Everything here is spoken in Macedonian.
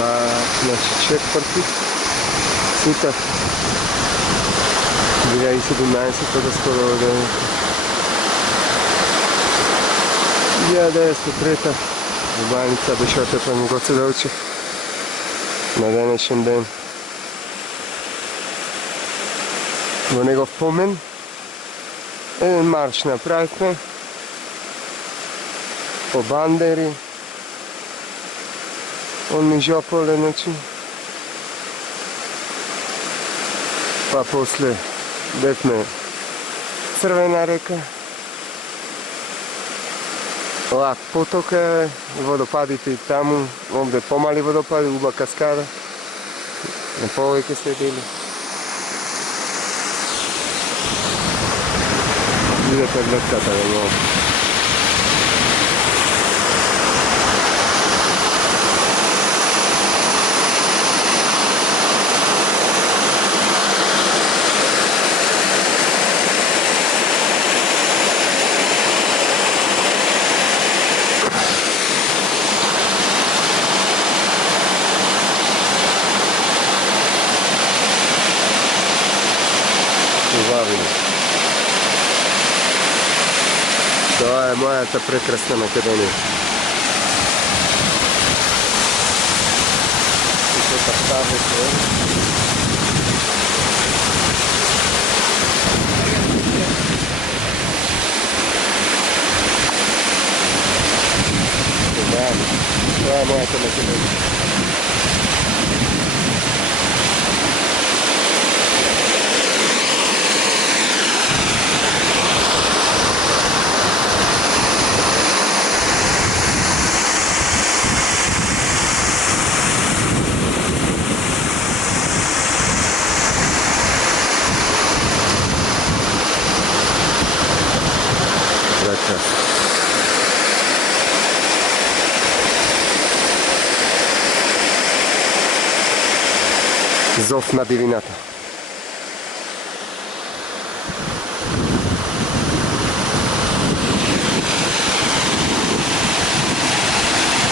Znači četvrti puta 2017 da skoro od 1903 Баница беше отепен Гоцедовче на денешен ден. Во негов помен еден марш направихме по бандери од Мижополе, значи. Па после бевме Црвена река, лак потока, водопадите таму, овде помали водопади, уба каскада, на повеќе се дели. Видете гледката на ново. Това е моята прекрасна Македония. Тук поставя това. Това е моята Македония. Зов на дивината.